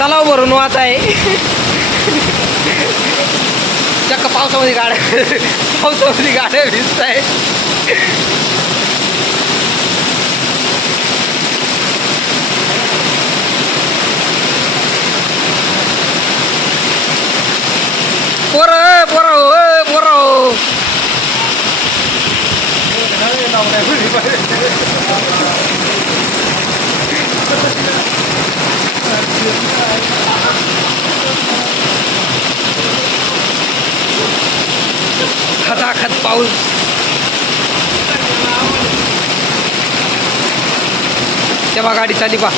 भरून वाहत आहे. चक्क पावसामध्ये गाड्या पावसामध्ये गाड्या भिजत आहे पोर पोरं पोरं हो, हो. खचाखच पाऊस तेव्हा गाडी चाली पा